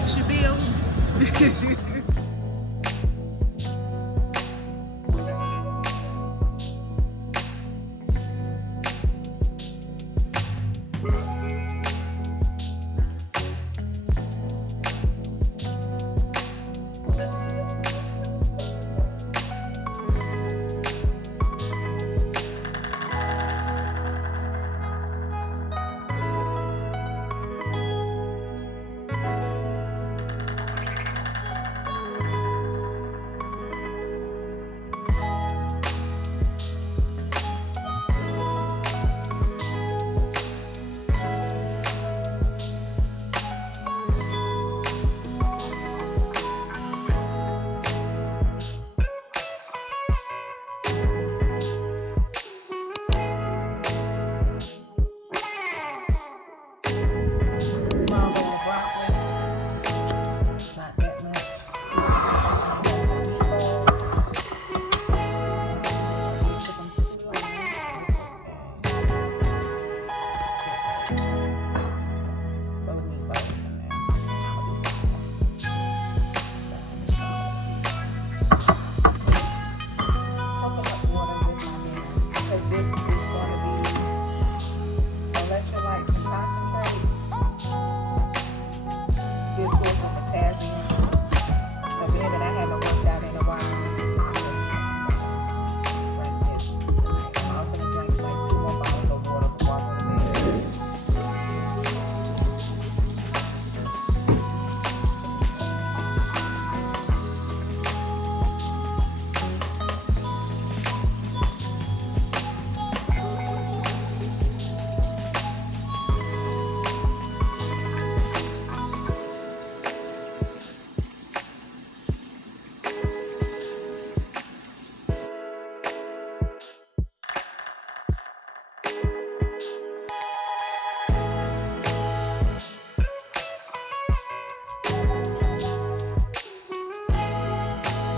watch your bills. Small bowl of broccoli, not that much.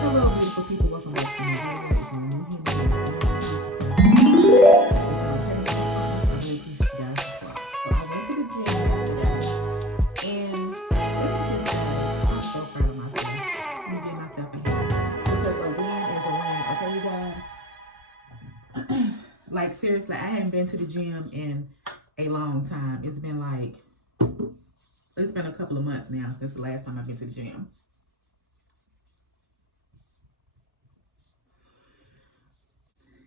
Hello, beautiful people. Welcome back to my video. If you're new here, I really appreciate you guys support. So I went to the gym yesterday, and I'm so proud of myself. Let me give myself a hand because a win is a win. Okay, you guys. Like seriously, I haven't been to the gym in a long time. It's been a couple of months now since the last time I've been to the gym.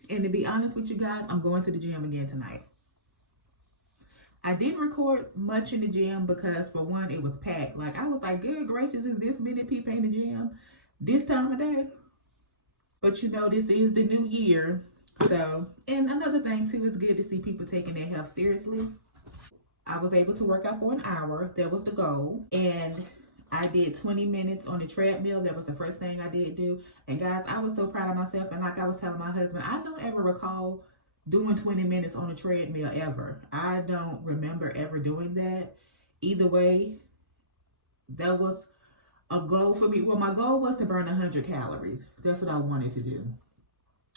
And to be honest with you guys, I'm going to the gym again tonight. I didn't record much in the gym because, for one, it was packed. Like, I was like, good gracious, is this many people in the gym this time of day? But you know, this is the new year. So, and another thing too, it's good to see people taking their health seriously. I was able to work out for an hour. That was the goal. And I did 20 minutes on the treadmill. That was the first thing I did do. And guys, I was so proud of myself. And like I was telling my husband, I don't ever recall doing 20 minutes on a treadmill ever. I don't remember ever doing that. Either way, that was a goal for me. Well, my goal was to burn 100 calories. That's what I wanted to do.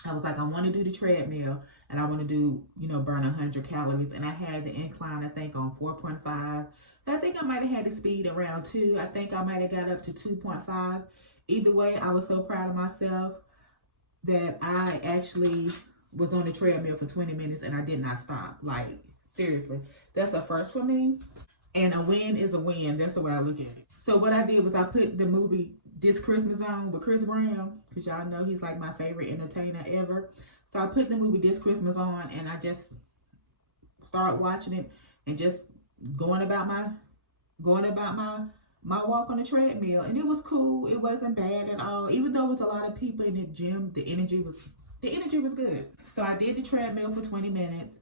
I was like, I want to do the treadmill and I want to do, burn 100 calories. And I had the incline, I think, on 4.5. I think I might have had the speed around 2. I think I might have got up to 2.5. Either way, I was so proud of myself that I actually was on the treadmill for 20 minutes and I did not stop. Like, seriously, that's a first for me. And a win is a win. That's the way I look at it. So what I did was I put the movie This Christmas on with Chris Brown, because y'all know he's like my favorite entertainer ever. So I put the movie This Christmas on and I just started watching it and just going about my walk on the treadmill, and it was cool. It wasn't bad at all. Even though it was a lot of people in the gym, the energy was good. So I did the treadmill for 20 minutes.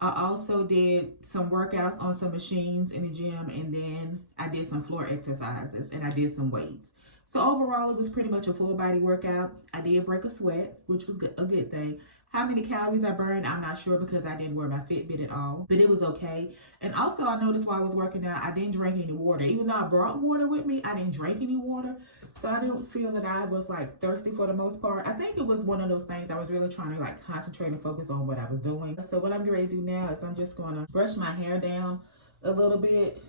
I also did some workouts on some machines in the gym, and then I did some floor exercises and I did some weights. So overall, it was pretty much a full body workout. I did break a sweat, which was a good thing. How many calories I burned, I'm not sure because I didn't wear my Fitbit at all, but it was okay. And also I noticed while I was working out, I didn't drink any water. Even though I brought water with me, I didn't drink any water. So I didn't feel that I was like thirsty for the most part. I think it was one of those things I was really trying to like concentrate and focus on what I was doing. So what I'm getting ready to do now is I'm just going to brush my hair down a little bit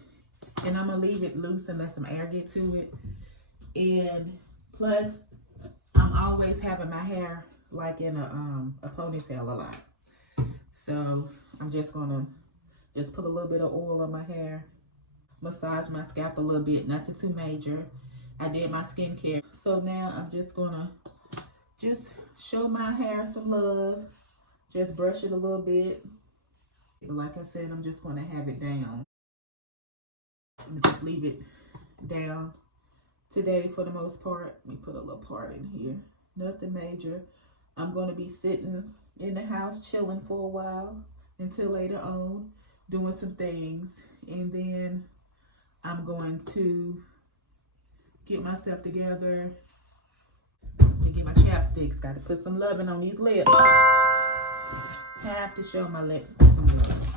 And I'm going to leave it loose and let some air get to it. And plus, I'm always having my hair like in a ponytail a lot. So I'm just going to just put a little bit of oil on my hair. Massage my scalp a little bit, nothing too major. I did my skincare. So now I'm just going to just show my hair some love. Just brush it a little bit. But like I said, I'm just going to have it down. I'm just leave it down today for the most part. Let me put a little part in here. Nothing major. I'm going to be sitting in the house chilling for a while until later on, doing some things. And then I'm going to get myself together. Let me get my chapsticks. Got to put some loving on these lips. Have to show my lips some love.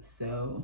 So